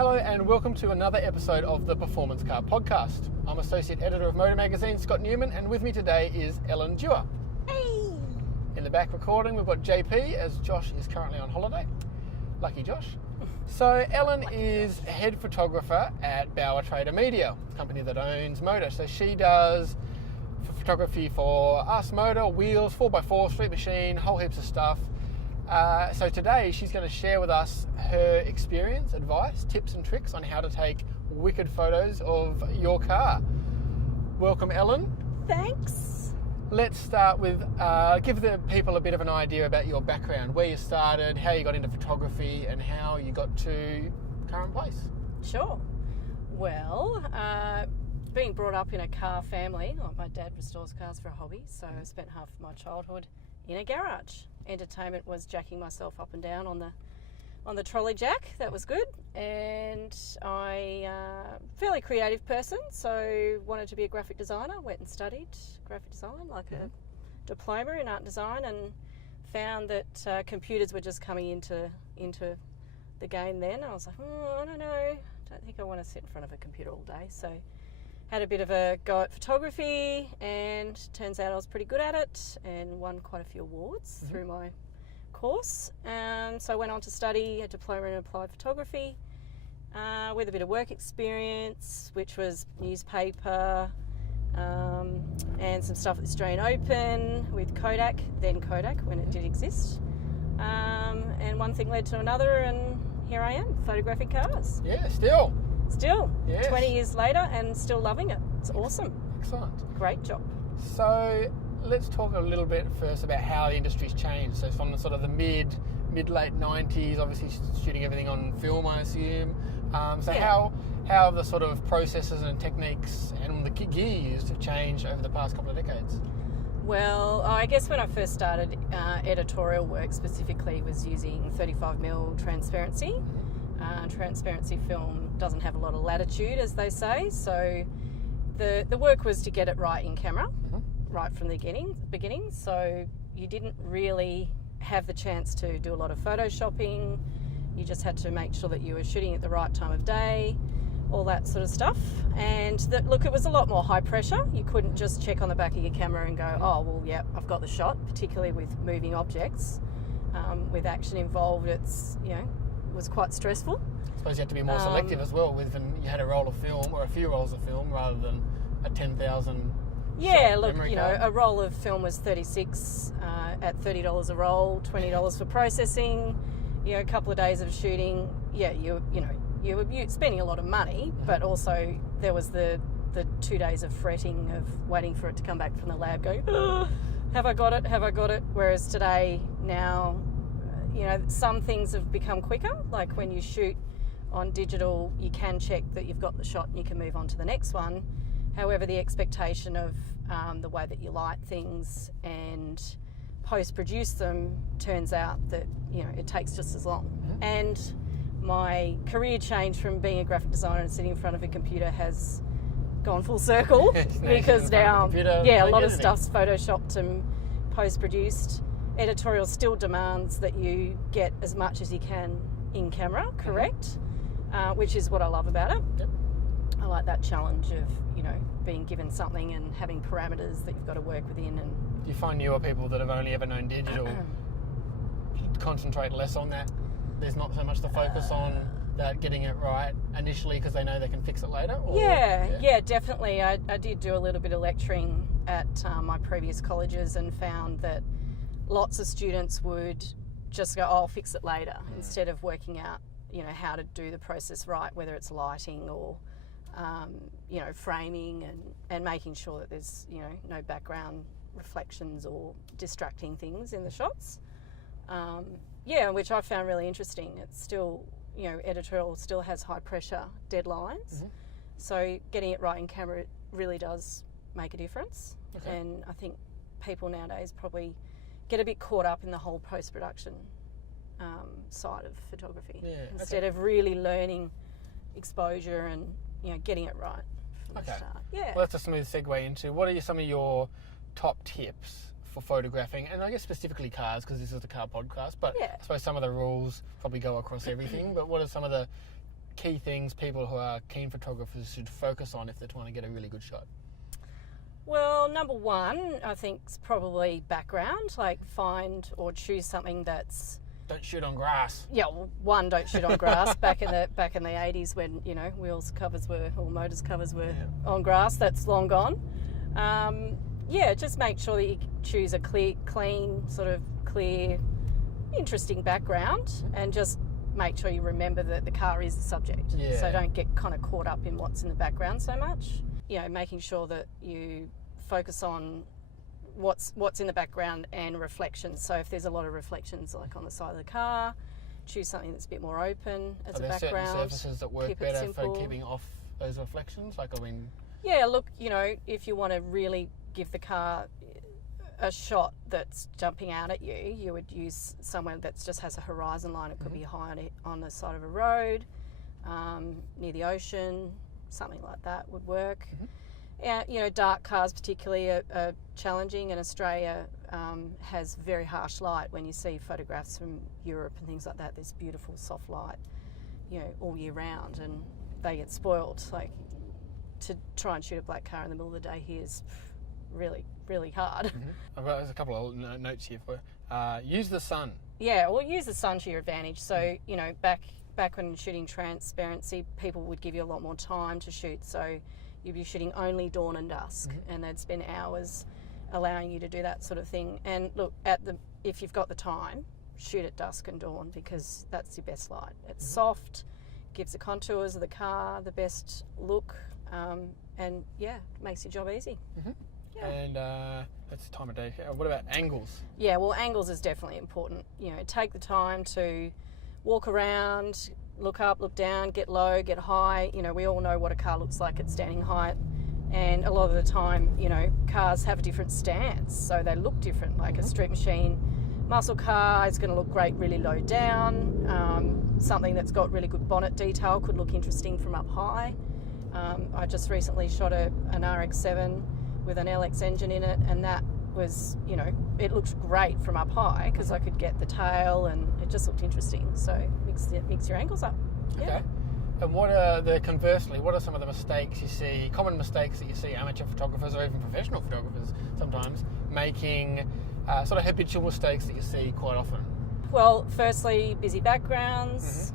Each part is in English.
Hello and welcome to another episode of the Performance Car Podcast. I'm Associate Editor of Motor Magazine, Scott Newman, and with me today is Ellen Dewar. Hey! In the back recording, we've got JP, as Josh is currently on holiday. Lucky Josh. So Ellen is head photographer at Bauer Trader Media, a company that owns motor. So she does photography for us, motor, wheels, 4x4, street machine, whole heaps of stuff. So today she's going to share with us her experience, advice, tips and tricks on how to take wicked photos of your car. Welcome, Ellen. Thanks. Let's start with, give the people a bit of an idea about your background, where you started, how you got into photography and how you got to current place. Sure. Well, being brought up in a car family, like my dad restores cars for a hobby, so I spent half of my childhood in a garage. Entertainment was jacking myself up and down on the trolley jack. That was good. And I fairly creative person, so wanted to be a graphic designer. Went and studied graphic design, like a diploma in art design, and found that computers were just coming into the game then. I was like, I don't know, don't think I want to sit in front of a computer all day. So had a bit of a go at photography, and turns out I was pretty good at it and won quite a few awards through my course. So I went on to study a diploma in applied photography with a bit of work experience, which was newspaper and some stuff at the Australian Open with Kodak, then Kodak when it did exist. And one thing led to another, and here I am, photographing cars. Yeah, still. Yes. 20 years later and still loving it. It's awesome. Excellent. Great job. So let's talk a little bit first about how the industry's changed. So from the sort of the mid-late 90s, obviously shooting everything on film, I assume. How have the sort of processes and techniques and the gear used have changed over the past couple of decades? Well, I guess when I first started, editorial work specifically was using 35mm transparency. Transparency film doesn't have a lot of latitude, as they say, so the work was to get it right in camera, right from the beginning. So you didn't really have the chance to do a lot of photoshopping. You just had to make sure that you were shooting at the right time of day, all that sort of stuff. And it was a lot more high pressure. You couldn't just check on the back of your camera and go, oh, well, yeah, I've got the shot, particularly with moving objects. With action involved, was quite stressful. I suppose you had to be more selective as well, when you had a roll of film or a few rolls of film rather than a 10,000 memory card. A roll of film was 36 at $30 a roll, $20 for processing, a couple of days of shooting. Yeah, you were spending a lot of money, but also there was the 2 days of fretting of waiting for it to come back from the lab going, have I got it? Whereas today, now, some things have become quicker. Like when you shoot on digital, you can check that you've got the shot and you can move on to the next one. However, the expectation of the way that you light things and post-produce them turns out that, it takes just as long. And my career change from being a graphic designer and sitting in front of a computer has gone full circle because now, a lot of stuff's photoshopped and post-produced. Editorial still demands that you get as much as you can in camera, correct? Which is what I love about it. Yep. I like that challenge of, being given something and having parameters that you've got to work within. And do you find newer people that have only ever known digital concentrate less on that? There's not so much the focus on that getting it right initially because they know they can fix it later? Or, yeah, definitely. I did do a little bit of lecturing at my previous colleges and found that lots of students would just go, I'll fix it later, instead of working out, how to do the process right, whether it's lighting or, framing and making sure that there's, no background reflections or distracting things in the shots. Which I found really interesting. It's still, editorial still has high pressure deadlines. So getting it right in camera really does make a difference. Okay. And I think people nowadays probably get a bit caught up in the whole post-production side of photography instead of really learning exposure and getting it right from the start. Yeah. Well, that's a smooth segue into what are some of your top tips for photographing, and I guess specifically cars because this is the car podcast, but I suppose some of the rules probably go across everything, but what are some of the key things people who are keen photographers should focus on if they're trying to get a really good shot? Well, number one, I think is probably background. Like find or choose something that's. Don't shoot on grass. Yeah, well, one, don't shoot on grass. Back in the 80s when wheels covers were or motors covers were on grass, that's long gone. Just make sure that you choose a clean, interesting background, and just make sure you remember that the car is the subject. Yeah. So don't get kind of caught up in what's in the background so much. Making sure that you focus on what's in the background and reflections. So if there's a lot of reflections like on the side of the car, choose something that's a bit more open as a background. Are there certain surfaces that work better for keeping off those reflections? Yeah, look, if you want to really give the car a shot that's jumping out at you, you would use somewhere that just has a horizon line. It could be high on the side of a road, near the ocean, something like that would work. Dark cars particularly are challenging, and Australia has very harsh light. When you see photographs from Europe and things like that, there's beautiful soft light, all year round, and they get spoiled. Like, to try and shoot a black car in the middle of the day here is really, really hard. I've got a couple of notes here for you. Use the sun. Yeah, well, use the sun to your advantage. So, back when shooting transparency, people would give you a lot more time to shoot. So you'd be shooting only dawn and dusk, and they'd spend hours allowing you to do that sort of thing. And look, if you've got the time, shoot at dusk and dawn, because that's your best light. It's soft, gives the contours of the car the best look, and makes your job easy. Yeah. And that's the time of day. What about angles? Yeah, well, angles is definitely important. Take the time to walk around, look up, look down, get low, get high. We all know what a car looks like at standing height, and a lot of the time, cars have a different stance, so they look different. Like a street machine muscle car is going to look great really low down. Something that's got really good bonnet detail could look interesting from up high. I just recently shot an RX-7 with an LX engine in it, and that was, it looked great from up high because I could get the tail, and it just looked interesting. So mix your angles up. Yeah. Okay. And conversely, what are some of the mistakes you see, common mistakes that you see amateur photographers or even professional photographers sometimes making, sort of habitual mistakes that you see quite often? Well, firstly, busy backgrounds.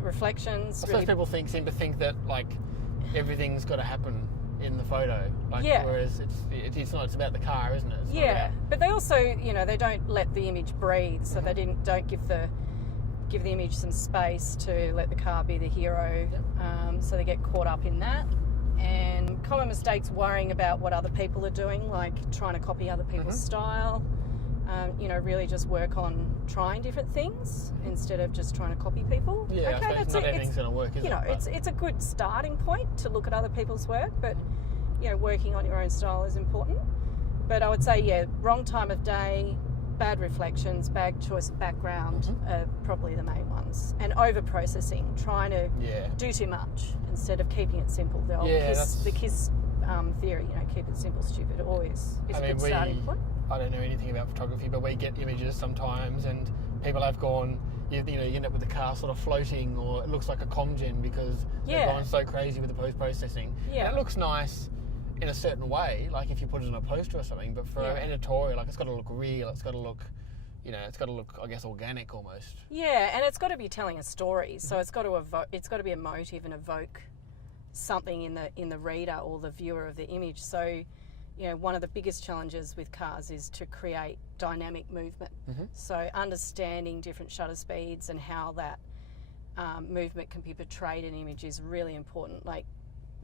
Reflections. I suppose people seem to think that everything's got to happen in the photo, whereas it's not. It's about the car, isn't it? But they also, they don't let the image breathe, so they don't give the image some space to let the car be the hero. So they get caught up in that. And common mistakes, worrying about what other people are doing, like trying to copy other people's style. Really just work on trying different things instead of just trying to copy people. Yeah, okay, not everything's going to work, is it? It's a good starting point to look at other people's work, but working on your own style is important. But I would say, wrong time of day, bad reflections, bad choice of background are probably the main ones. And over-processing, trying to do too much instead of keeping it simple. The old KISS theory, keep it simple, stupid, always is a good starting point. I don't know anything about photography, but we get images sometimes, and people have gone, you end up with the car sort of floating, or it looks like a ComGen because they've gone so crazy with the post-processing. Yeah. And it looks nice in a certain way, like if you put it in a poster or something, but for an editorial, it's got to look real, it's got to look, I guess, organic almost. Yeah, and it's got to be telling a story, so it's got to be emotive and evoke something in the reader or the viewer of the image. So, one of the biggest challenges with cars is to create dynamic movement. So understanding different shutter speeds and how that movement can be portrayed in image is really important. Like,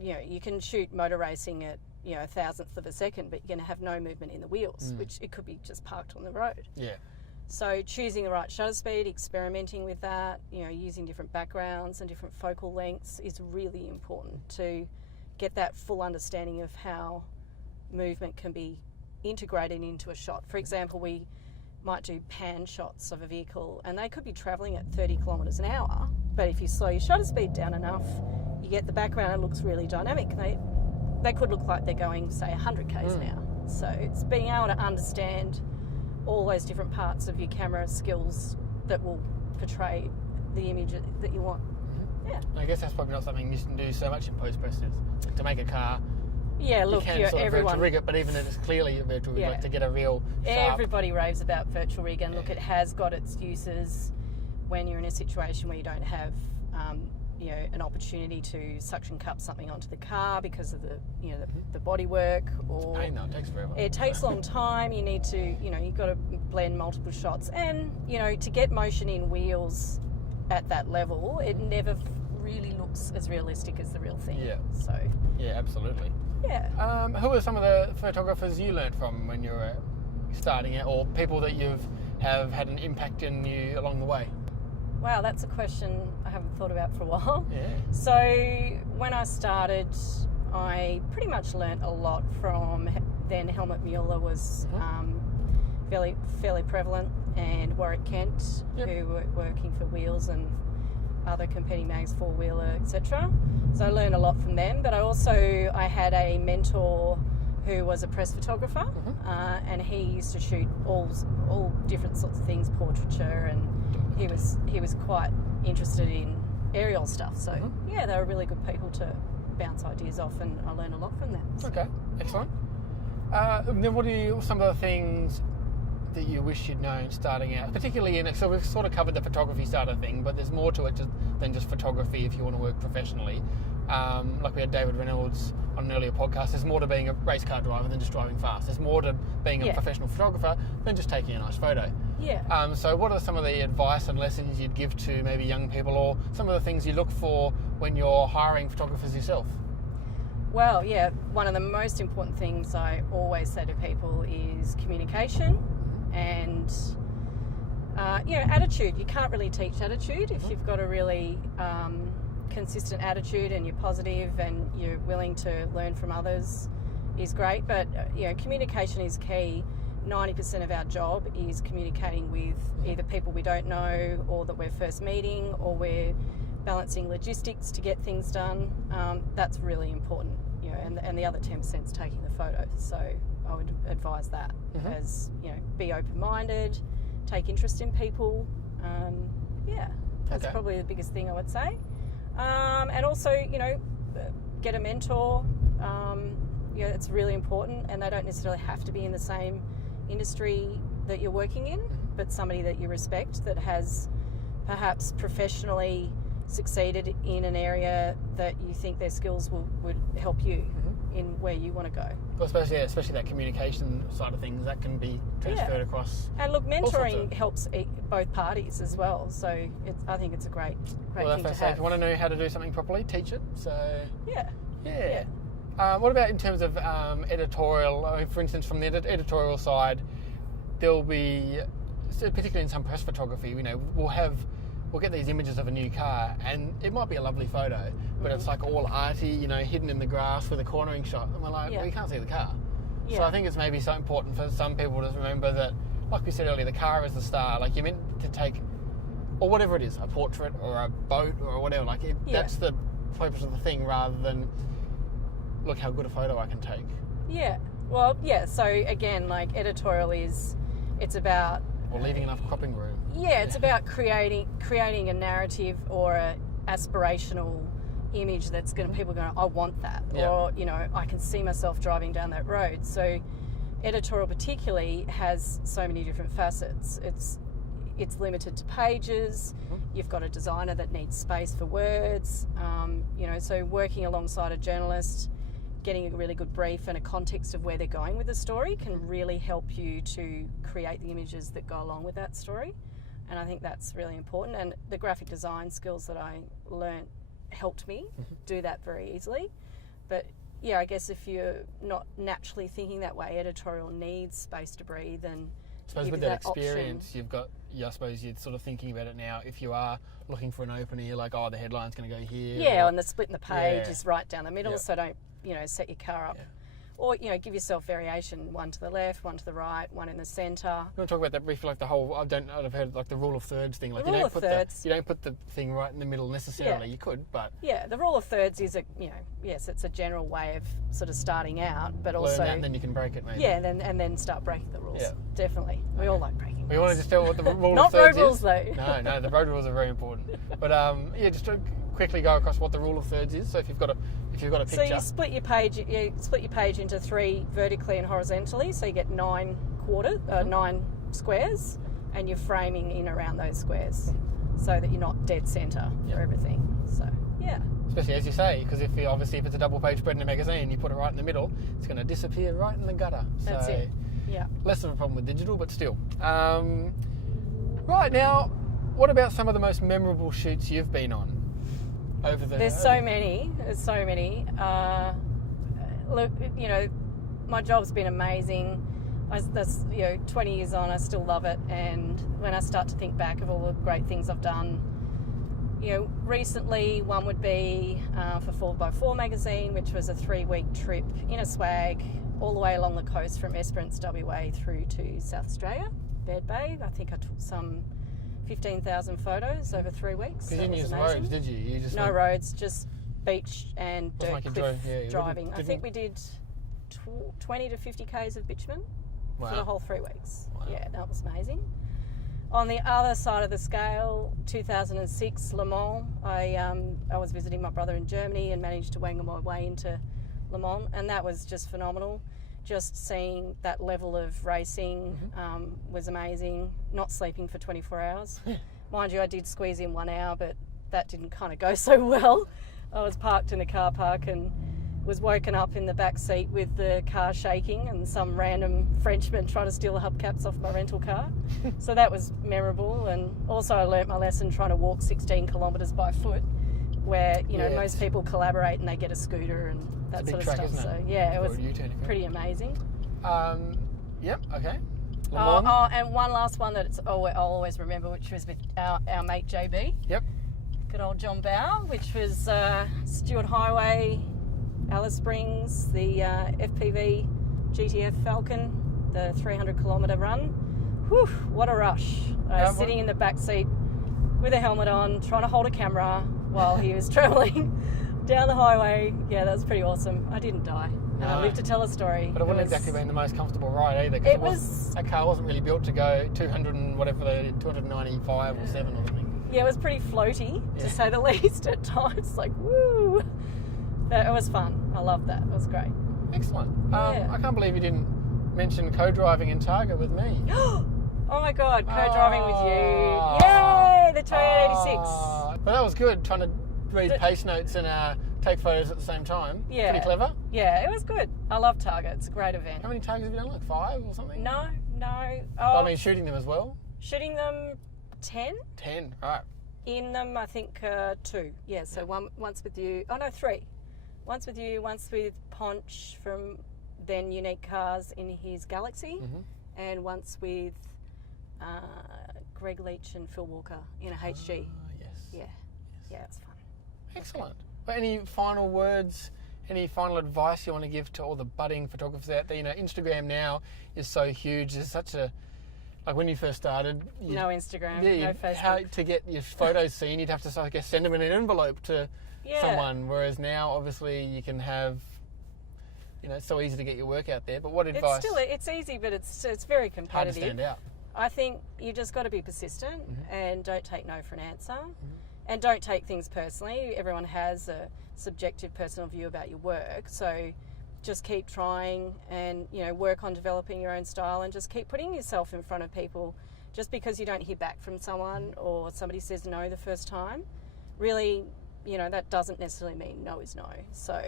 you can shoot motor racing at, a thousandth of a second, but you're going to have no movement in the wheels, which it could be just parked on the road. Yeah. So choosing the right shutter speed, experimenting with that, using different backgrounds and different focal lengths is really important to get that full understanding of how movement can be integrated into a shot. For example, we might do pan shots of a vehicle, and they could be travelling at 30 kilometres an hour, but if you slow your shutter speed down enough, you get the background, it looks really dynamic. They could look like they're going, say, 100 k's an hour. So it's being able to understand all those different parts of your camera skills that will portray the image that you want. Yeah. I guess that's probably not something you can do so much in post-process. To make a car, Yeah, look, you can sort of everyone... virtual rig it, but even if it's clearly a virtual rig, like to get a real sharp... Everybody raves about virtual rig, and look, it has got its uses when you're in a situation where you don't have, an opportunity to suction cup something onto the car because of the bodywork, or I know, it takes forever. It takes a long time. You need to, you've got to blend multiple shots, and to get motion in wheels at that level, it never really looks as realistic as the real thing. Yeah. So. Yeah, absolutely. Yeah. Who are some of the photographers you learnt from when you were starting out, or people that have had an impact in you along the way? Wow, that's a question I haven't thought about for a while. Yeah. So when I started, I pretty much learnt a lot from then Helmut Mueller was fairly prevalent, and Warwick Kent, who were working for Wheels and other competing mags, Four Wheeler, etc. So I learned a lot from them, but I had a mentor who was a press photographer, and he used to shoot all different sorts of things, portraiture, and he was quite interested in aerial stuff. So they were really good people to bounce ideas off, and I learned a lot from them. Okay, excellent. Then what are some of the things that you wish you'd known starting out, particularly so we've sort of covered the photography side of thing, but there's more to it than just photography if you want to work professionally. Like we had David Reynolds on an earlier podcast, there's more to being a race car driver than just driving fast. There's more to being a professional photographer than just taking a nice photo. Yeah. So what are some of the advice and lessons you'd give to maybe young people, or some of the things you look for when you're hiring photographers yourself? Well, yeah, one of the most important things I always say to people is communication and, attitude. You can't really teach attitude. If you've got a really consistent attitude and you're positive and you're willing to learn from others is great. But, communication is key. 90% of our job is communicating with either people we don't know, or that we're first meeting, or we're balancing logistics to get things done. That's really important, and the other 10% is taking the photos. So I would advise that as, be open-minded, take interest in people. That's probably the biggest thing I would say. And also, get a mentor. It's really important, and they don't necessarily have to be in the same industry that you're working in, but somebody that you respect, that has perhaps professionally succeeded in an area that you think their skills would help you in where you want to go. Well, especially that communication side of things, that can be transferred across. And look, mentoring helps both parties as well. So I think it's a great thing to have. If you want to know how to do something properly, teach it. So yeah. What about in terms of editorial? For instance, from the editorial side, there'll be, particularly in some press photography, we'll get these images of a new car, and it might be a lovely photo, but it's like all arty, hidden in the grass with a cornering shot, and we're like, well, you can't see the car. So I think it's maybe so important for some people to remember that, like we said earlier, the car is the star. Like, you're meant to take, or whatever it is, a portrait or a boat or whatever. Like, that's the purpose of the thing, rather than look how good a photo I can take. Yeah. Well, yeah. So again, like, editorial it's about, or leaving enough cropping room. Yeah, it's about creating a narrative or a aspirational image that's going to, people going, I want that, or I can see myself driving down that road. So editorial particularly has so many different facets. It's limited to pages. You've got a designer that needs space for words. So working alongside a journalist, getting a really good brief and a context of where they're going with the story can really help you to create the images that go along with that story. And I think that's really important. And the graphic design skills that I learnt helped me do that very easily. But I guess if you're not naturally thinking that way, editorial needs space to breathe. And I suppose with that experience, I suppose you're sort of thinking about it now. If you are looking for an opener, you're like, the headline's going to go here. Yeah, and the split in the page is right down the middle, so don't, set your car up Or, give yourself variation, one to the left, one to the right, one in the centre. You want to talk about that briefly, like the whole, I've heard like the rule of thirds thing. Like The rule of thirds. You don't put the thing right in the middle necessarily. Yeah. You could, but Yeah, the rule of thirds is yes, it's a general way of sort of starting out, but learn also that and then you can break it maybe. yeah, and then start breaking the rules. Yeah. Definitely, we all like breaking. We want to just tell what the rule Not of thirds road rules is. though. No, the road rules are very important. But just to quickly go across what the rule of thirds is. So if you've got a picture. So you split your page. You split your page into 3 vertically and horizontally. So you get 9 squares, and you're framing in around those squares, so that you're not dead centre for everything. So yeah. Especially as you say, because if it's a double page spread in a magazine, you put it right in the middle, it's going to disappear right in the gutter. That's it. Yeah. Less of a problem with digital, but still. Right now, what about some of the most memorable shoots you've been on? There's so many. Look, my job's been amazing. That's 20 years on, I still love it. And when I start to think back of all the great things I've done, recently one would be for 4x4 magazine, which was a 3-week trip in a swag all the way along the coast from Esperance, WA, through to South Australia, Bed Bay. I think I took some 15,000 photos over 3 weeks. You didn't use roads, did you? You just no roads, just beach and dirt like cliff driving. I think we did 20 to 50 k's of bitumen for the whole 3 weeks. Wow. Yeah, that was amazing. On the other side of the scale, 2006 Le Mans. I was visiting my brother in Germany and managed to wangle my way into Le Mans, and that was just phenomenal. Just seeing that level of racing was amazing. Not sleeping for 24 hours. Mind you, I did squeeze in 1 hour, but that didn't kind of go so well. I was parked in a car park and was woken up in the back seat with the car shaking and some random Frenchman trying to steal the hubcaps off my rental car. So that was memorable. And also I learnt my lesson trying to walk 16 kilometres by foot, where most people collaborate and they get a scooter and that sort of track, stuff. isn't it? So yeah, it was pretty amazing. Yep. Okay. And one last one that I'll always remember, which was with our mate JB. Yep. Good old John Bauer, which was Stewart Highway, Alice Springs, the FPV GTF Falcon, the 300 kilometre run. Whew, what a rush. Sitting in the back seat with a helmet on, trying to hold a camera while he was travelling down the highway. Yeah, that was pretty awesome. I didn't die. And I lived to tell a story. But it wouldn't exactly been the most comfortable ride either. That car wasn't really built to go 200 and whatever, 295 or 7 or something. Yeah, it was pretty floaty, to say the least, at times. Like, woo! But it was fun. I loved that. It was great. Excellent. Yeah. I can't believe you didn't mention co-driving in Targa with me. Oh my God, co-driving with you. Yay! The 2886. But that was good, trying to read pace notes and take photos at the same time. Yeah. Pretty clever. Yeah, it was good. I love Targa. It's a great event. How many Targas have you done? Like 5 or something? No. I mean, shooting them as well? Shooting them 10. 10, right. In them, I think 2. Yeah, so once with you. Oh, no, 3. Once with you, once with Ponch from then Unique Cars in his Galaxy, and once with Greg Leach and Phil Walker in a HG. Yes. Yeah, it's fun. Excellent. But any final words, any final advice you want to give to all the budding photographers out there? Instagram now is so huge. There's such a... Like when you first started... No Instagram, no Facebook. How to get your photos seen, you'd have to send them in an envelope to someone. Whereas now, obviously, you can have... it's so easy to get your work out there. But what advice... It's easy, but it's very competitive. Hard to stand out. I think you just got to be persistent and don't take no for an answer. And don't take things personally. Everyone has a subjective personal view about your work. So just keep trying and, work on developing your own style and just keep putting yourself in front of people. Just because you don't hear back from someone or somebody says no the first time, really, that doesn't necessarily mean no is no. So,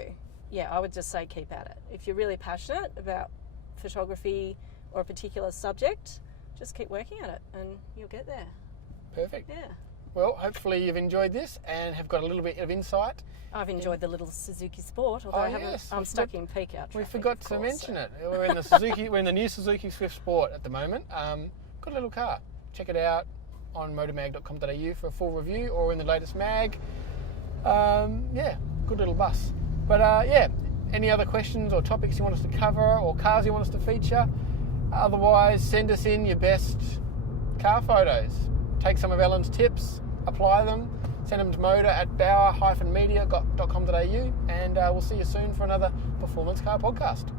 yeah, I would just say keep at it. If you're really passionate about photography or a particular subject, just keep working at it and you'll get there. Perfect. Yeah. Well, hopefully you've enjoyed this and have got a little bit of insight. I've enjoyed the little Suzuki Sport, although I'm stuck in peak out traffic. We forgot to mention it. We're in the Suzuki. We're in the new Suzuki Swift Sport at the moment. Got a little car. Check it out on motormag.com.au for a full review, or in the latest mag. Good little bus. But any other questions or topics you want us to cover or cars you want us to feature. Otherwise, send us in your best car photos. Take some of Ellen's tips, apply them, send them to motor@Bauer-media.com.au, and we'll see you soon for another Performance Car Podcast.